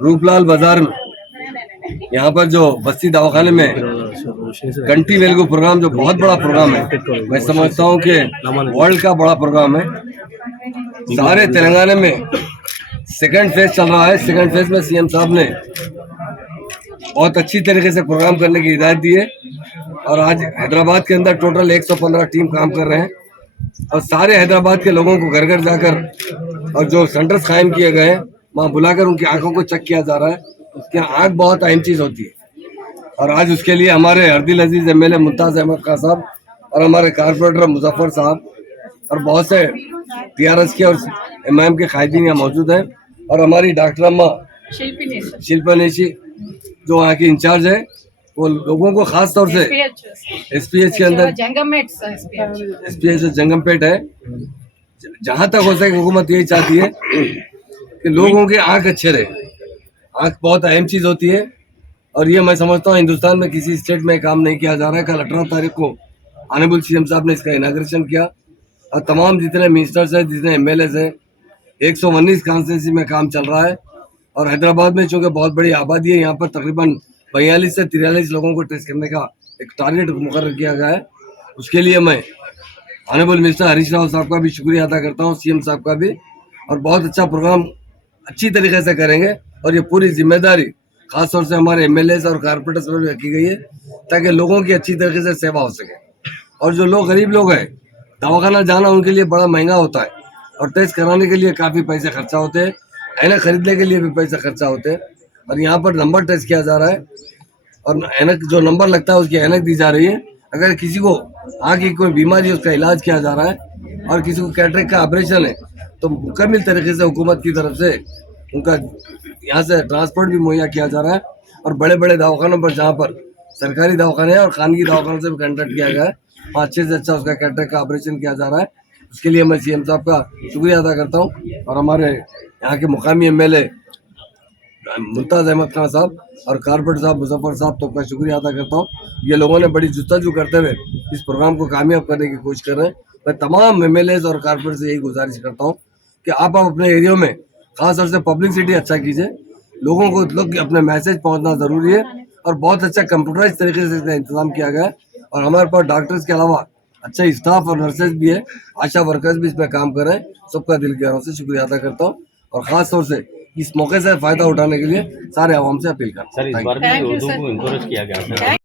रूपलाल बाजार में यहाँ पर जो बस्ती दवाखाने में घंटी वेलगू प्रोग्राम जो बहुत बड़ा प्रोग्राम है, मैं समझता हूँ कि वर्ल्ड का बड़ा प्रोग्राम है। सारे तेलंगाना में सेकंड फेज चल रहा है। सेकंड फेज में सीएम साहब ने बहुत अच्छी तरीके से प्रोग्राम करने की हिदायत दी है और आज हैदराबाद के अंदर टोटल 115 टीम काम कर रहे हैं और सारे हैदराबाद के लोगों को घर घर जाकर और जो सेंटर्स कायम किए गए हैं वहाँ बुलाकर उनकी आंखों को चेक किया जा रहा है। उसकी आंख बहुत अहम चीज होती है और आज उसके लिए हमारे हरदिल अजीज एमएलए मुमताज अहमद खान साहब और हमारे कारपोरेटर मुजफ्फर साहब और बहुत से टीआरएस के और एमआईएम के कायदीन यहाँ मौजूद हैं और हमारी डॉक्टर अम्मा शिल्पा नेशी जो वहाँ की इंचार्ज है, वो लोगों को खास तौर से एसपीएच के अंदर एसपीएच जंगमपेट है, जहां तक हो सके हुकूमत यही चाहती है कि लोगों के आंख अच्छे रहे। आंख बहुत अहम चीज होती है और ये मैं समझता हूँ हिंदुस्तान में किसी स्टेट में काम नहीं किया जा रहा है। कल 18 तारीख को ऑनरेबल सीएम साहब ने इसका इनाग्रेशन किया और तमाम जितने मिनिस्टर्स हैं, जितने एमएलएस हैं, 119 कॉन्स्टिट्यूंसी में काम चल रहा है और हैदराबाद में चूंकि बहुत बड़ी आबादी है, यहाँ पर तकरीबन 42 से 43 लोगों को टेस्ट करने का एक टारगेट मुकर्रर किया गया है। उसके लिए मैं ऑनरेबल मिनिस्टर हरीश राव साहब का भी शुक्रिया अदा करता हूँ, सीएम साहब का भी, और बहुत अच्छा प्रोग्राम अच्छी तरीके से करेंगे और ये पूरी जिम्मेदारी खासतौर से हमारे एमएलए और कारपोरेटर्स पर भी रखी गई है ताकि लोगों की अच्छी तरीके से सेवा हो सके। और जो लोग गरीब लोग हैं, दवाखाना जाना उनके लिए बड़ा महंगा होता है और टेस्ट कराने के लिए काफ़ी पैसे खर्चा होते हैं, ऐनक खरीदने के लिए भी पैसा खर्चा होते हैं और यहाँ पर नंबर टेस्ट किया जा रहा है और ऐनक जो नंबर लगता है उसकी ऐनक दी जा रही है। अगर किसी को आँख की कोई बीमारी है उसका इलाज किया जा रहा है और किसी को कैटरेक्ट का ऑपरेशन है तो मुकम्मल तरीके से हुकूमत की तरफ से उनका यहाँ से ट्रांसपोर्ट भी मुहैया किया जा रहा है। और बड़े बड़े दवाखानों पर जहाँ पर सरकारी दवाखाने हैं और खानगी दवाखानों से भी कॉन्ट्रैक्ट किया गया है, वहाँ अच्छे से अच्छा उसका कैटरेक्ट का ऑपरेशन किया जा रहा है। उसके लिए मैं सीएम साहब का शुक्रिया अदा करता हूँ और हमारे यहाँ के मुकामी एमएलए मुमताज अहमद खान साहब और कारपोरेटर साहब मुजफ्फर साहब तो का शुक्रिया अदा करता हूँ। ये लोगों ने बड़ी जुस्तजू करते हुए इस प्रोग्राम को कामयाब करने की कोशिश कर रहे हैं। मैं तमाम एमएलए और कारपोरेटर से यही गुजारिश करता हूँ कि आप अपने एरिया में खास तौर से पब्लिसिटी अच्छा कीजिए, लोगों को लोग अपने मैसेज पहुँचना ज़रूरी है और बहुत अच्छा कंप्यूटराइज तरीके से इसका इंतजाम किया गया है और हमारे पास डॉक्टर्स के अलावा अच्छा स्टाफ और नर्सेज भी है, आशा वर्कर्स भी इसमें काम कर रहे हैं। सबका दिल की गहराई से शुक्रिया अदा करता हूँ और ख़ास तौर से इस मौके से फ़ायदा उठाने के लिए सारे आवाम से अपील करता हूँ। सर, इस बार भी उर्दू को इनकरेज किया गया है।